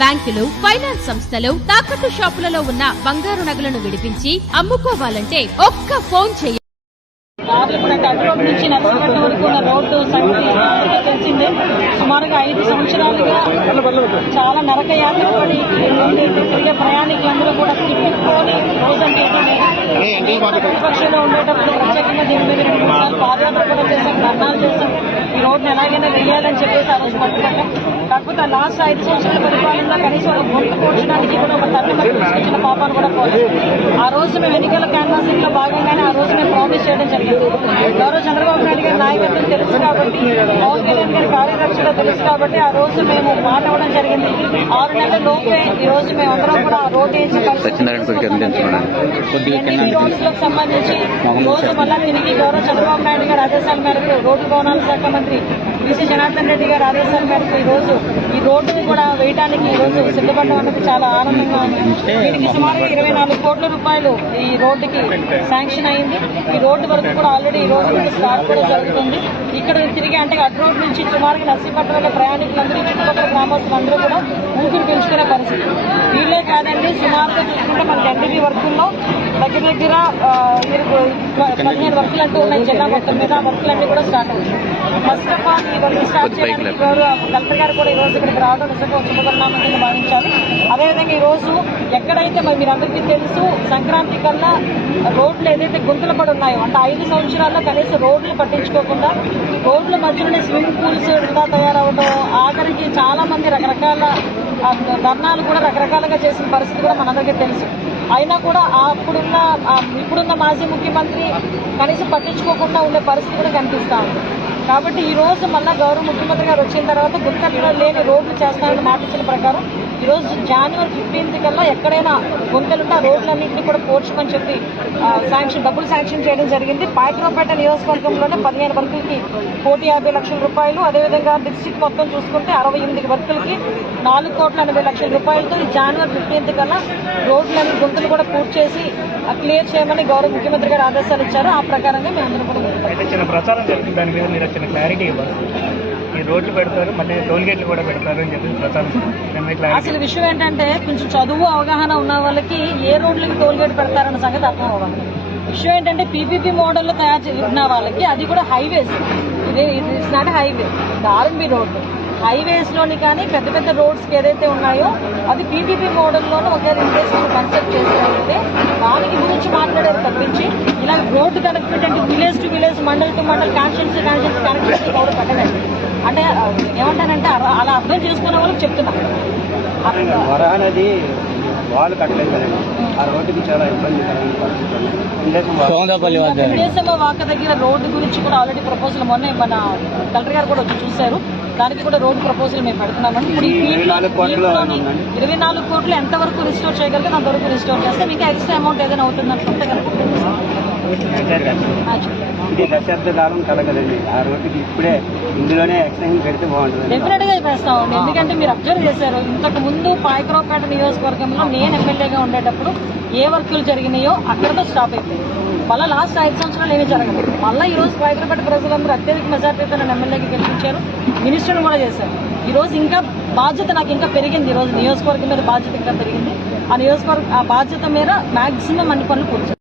బ్యాంకులు, ఫైనాన్స్ సంస్థలు, తాకట్టు షాపులలో ఉన్న బంగారు నగలను విడిపించి అమ్ముకోవాలంటే ఒక్క ఫోన్ చేయండి. అడ్రోడ్ నుంచి నర్సీపట్నం వరకు ఉన్న రోడ్డు సంగతి తెలిసిందే. సుమారుగా 5 సంవత్సరాలుగా చాలా నరక యాత్ర పడి తిరిగే ప్రయాణికులందరూ కూడా తిట్టుకొని రోజంటే ప్రతిపక్షంలో ఉండేటప్పుడు ప్రత్యేకంగా దీని మీద 2 సార్లు పాదయాత్ర కూడా చేశాం, ధర్నాలు చేశాం. ఈ రోడ్డును ఎలాగైనా వెయ్యాలని చెప్పేసి ఆ రోజు పట్టుబట్టాం. కాకపోతే లాస్ట్ 5 సంవత్సరాల పరిపాలనలో కనీసం ఒక గొంతు పోర్చడానికి కూడా ఒక తల్లి తీసుకొచ్చిన పాపాలు కూడా పోలేదు. ఆ రోజు మేము ఎన్నికల క్యాన్వాసింగ్ లో భాగంగానే ఆ రోజు మేము ప్రామిస్ చేయడం జరిగింది. గౌరవ చంద్రబాబు నాయుడు గారి నాయకత్వం తెలుసు కాబట్టి, పవన్ కళ్యాణ్ గారి కార్యదర్శులు తెలుసు కాబట్టి ఆ రోజు మేము మాట ఇవ్వడం జరిగింది. 6 నెలల లోపే ఈ రోజు మేమందరం కూడా రోడ్డు వేసి రోడ్లకు సంబంధించి ఈ రోజు మళ్ళా తిరిగి గౌరవ చంద్రబాబు నాయుడు గారి ఆదేశాల మేరకు రోడ్డు భవనాల శాఖ మంత్రి బీసీ జనార్దన్ రెడ్డి గారి ఆదేశాల మేరకు ఈ రోజు ఈ రోడ్డుని కూడా వేయడానికి ఈ రోజు సిద్ధపడడం అనేది చాలా ఆనందంగా ఉంది. దీనికి సుమారుగా 24 కోట్ల రూపాయలు ఈ రోడ్డుకి శాంక్షన్ అయింది. ఈ రోడ్డు వరకు కూడా ఆల్రెడీ ఈ రోజు స్టార్ట్ కూడా జరుగుతుంది. ఇక్కడ తిరిగి అంటే అడ్రోడ్ నుంచి సుమారుగా నర్సీపట్నంలో ప్రయాణికులందరూ, చుట్టుపక్కల గ్రామస్తులందరూ కూడా ఊపిరి పీల్చుకునే పరిస్థితి. వీళ్ళే కాదండి, సుమారుగా చూసుకుంటే మనకి ఎన్డీబీ వర్కుల్లో దగ్గర 15 వర్కులు అంటూ ఉన్నాయి జిల్లా మొత్తం మీద. ఆ వర్కులన్నీ కూడా స్టార్ట్ అవుతాయి. ఫస్ట్ ఆఫ్ ఆల్ ఈ వర్క్ స్టార్ట్ చేయడానికి కలెక్టర్ గారు కూడా ఈ రోజు ఇక్కడికి రావడం నిజంగా శుభపరిణామం కింద భావించాలి. అదేవిధంగా ఈ రోజు ఎక్కడైతే మీరందరికీ తెలుసు సంక్రాంతి కల్లా రోడ్లు ఏదైతే గుంతలు పడి ఉన్నాయో, అంటే 5 సంవత్సరాల్లో కనీసం రోడ్లు పట్టించుకోకుండా రోడ్ల మధ్యలోనే స్విమ్మింగ్ పూల్స్ కూడా తయారవడం, ఆఖరికి చాలా మంది రకరకాల ధర్నాలు కూడా రకరకాలుగా చేసిన పరిస్థితి కూడా మనందరికీ తెలుసు. అయినా కూడా ఇప్పుడున్న మాజీ ముఖ్యమంత్రి కనీసం పట్టించుకోకుండా ఉండే పరిస్థితి కూడా కనిపిస్తా ఉంది. కాబట్టి ఈ రోజు మళ్ళా గౌరవ ముఖ్యమంత్రి గారు వచ్చిన తర్వాత గుంతలు లేని రోడ్లు చేస్తానని మాట ఇచ్చిన ప్రకారం ఈ రోజు జనవరి 15 కల్లా ఎక్కడైనా గుంతలుంటే ఆ రోడ్లన్నింటినీ కూడా పోర్చమని చెప్పి డబ్బులు శాంక్షన్ చేయడం జరిగింది. పాయకరావుపేట నియోజకవర్గంలోనే 15 వర్కులకి 1,50 లక్షల రూపాయలు, అదేవిధంగా డిస్ట్రిక్ట్ మొత్తం చూసుకుంటే 68 వర్కులకి 4,80 లక్షల రూపాయలతో ఈ జనవరి 15 కల్లా రోడ్లన్నీ గుంతలు కూడా పూర్తి చేసి క్లియర్ చేయమని గౌరవ ముఖ్యమంత్రి గారు ఆదేశాలు ఇచ్చారు. ఆ ప్రకారంగా మేమందరం కూడా ప్రచారం జరుగుతుంది. దాని మీద మీరు వచ్చిన క్లారిటీ ఇవ్వాలి. ఈ రోడ్లు పెడతారు, మళ్ళీ టోల్ గేట్లు కూడా పెడతారు అని చెప్పి ప్రచారం. అసలు విషయం ఏంటంటే కొంచెం చదువు అవగాహన ఉన్న వాళ్ళకి ఏ రోడ్లకి టోల్ గేట్ పెడతారన్న సంగతి అర్థం అవ్వాలి. విషయం ఏంటంటే పీపీపీ మోడల్లో తయారు చేసిన వాళ్ళకి అది కూడా highways, it's not highway, RNB road. Highways లోని కానీ పెద్ద పెద్ద రోడ్స్ కి ఏదైతే ఉన్నాయో అది పీపీపీ మోడల్లోనూ ఒకే ఇండస్ట్రీ కన్సెప్ట్ చేసినట్లయితే దానికి గురించి మాట్లాడేది తప్పించి ఇలా రోడ్డు కనెక్టివిటీ అంటే village to village, mandal to mandal, constituency connectivity కూడా పెట్టలేదు. అంటే ఏమంటానంటే అలా అర్థం చేసుకునే వాళ్ళకి చెప్తున్నా. వరహానది వాళ్ళు కట్టలేదు కదండి, ఆ రోడ్డుకి చాలా ఇబ్బందికరమైన పరిస్థితి. విదేశమ వాక దగ్గర రోడ్డు గురించి కూడా ఆల్రెడీ ప్రపోజల్ మొన్న మన కలెక్టర్ గారు కూడా వచ్చి చూశారు. దానికి కూడా రోడ్డు ప్రపోజల్ మేము పెడుతున్నామండి. ఇప్పుడు 24 కోట్లు ఎంతవరకు రిస్టోర్ చేయగలిగితే అంతవరకు రిస్టోర్ చేస్తే ఇంకా ఎక్స్ట్రా అమౌంట్ ఏదైనా అవుతుందంటే ఇది దశాబ్ద కాలం కల కదండి, ఆ రోడ్డుకి ఇప్పుడే ఇందులోనే ఎక్స్టెన్షన్ పెడితే బాగుంటుంది. డెఫినెట్ గా వేస్తామండి. ఎందుకంటే మీరు అబ్జర్వ్ చేశారు, ఇంతకు ముందు పాయకరావుపేట నియోజకవర్గంలో నేను ఎమ్మెల్యేగా ఉండేటప్పుడు ఏ వర్కులు జరిగినాయో అక్కడతో స్టాప్ అయిపోయింది. మళ్ళీ లాస్ట్ 5 సంవత్సరాలు ఏమీ జరగలేదు. మళ్ళీ ఈ రోజు పాయకరావుపేట ప్రజలందరూ అత్యధిక మెజార్టీతో నన్ను ఎమ్మెల్యేకి గెలిపించారు, మినిస్టర్ని కూడా చేశారు. ఈ రోజు ఇంకా బాధ్యత నాకు ఇంకా పెరిగింది. ఈ రోజు నియోజకవర్గం మీద బాధ్యత ఇంకా పెరిగింది. ఆ బాధ్యత మీద మాక్సిమం అన్ని పనులు పూర్తి